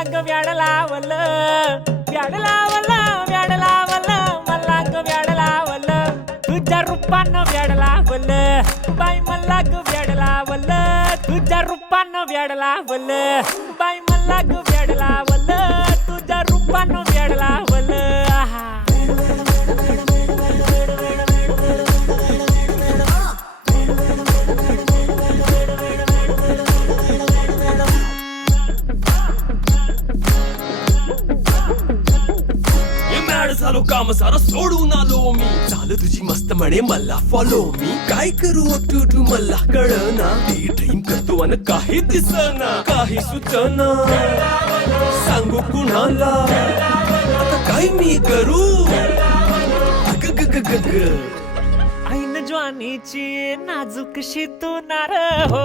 मला ग व्याड लावलं व्याड लावलं व्याड लावलं मला ग व्याड लावलं तुझ्या रूपानं व्याड लावलं बाई मला ग व्याड लावलं तुझ्या रूपानं व्याड लावलं बाई मला ग व्याड लावलं तुझ्या रूपानं व्याड लावलं आहा. झालो काम सारा सोडून आलो मी झालं तुझी मस्त म्हणे मला फॉलो मी काय करू टू मला कळना ती ड्रीम करतो आणि काही दिसना काही सुचना सांगू कुणाला आता काय मी करू ग ग ग ग ग ऐन ज्वानीची नाजूकशी तू नार हो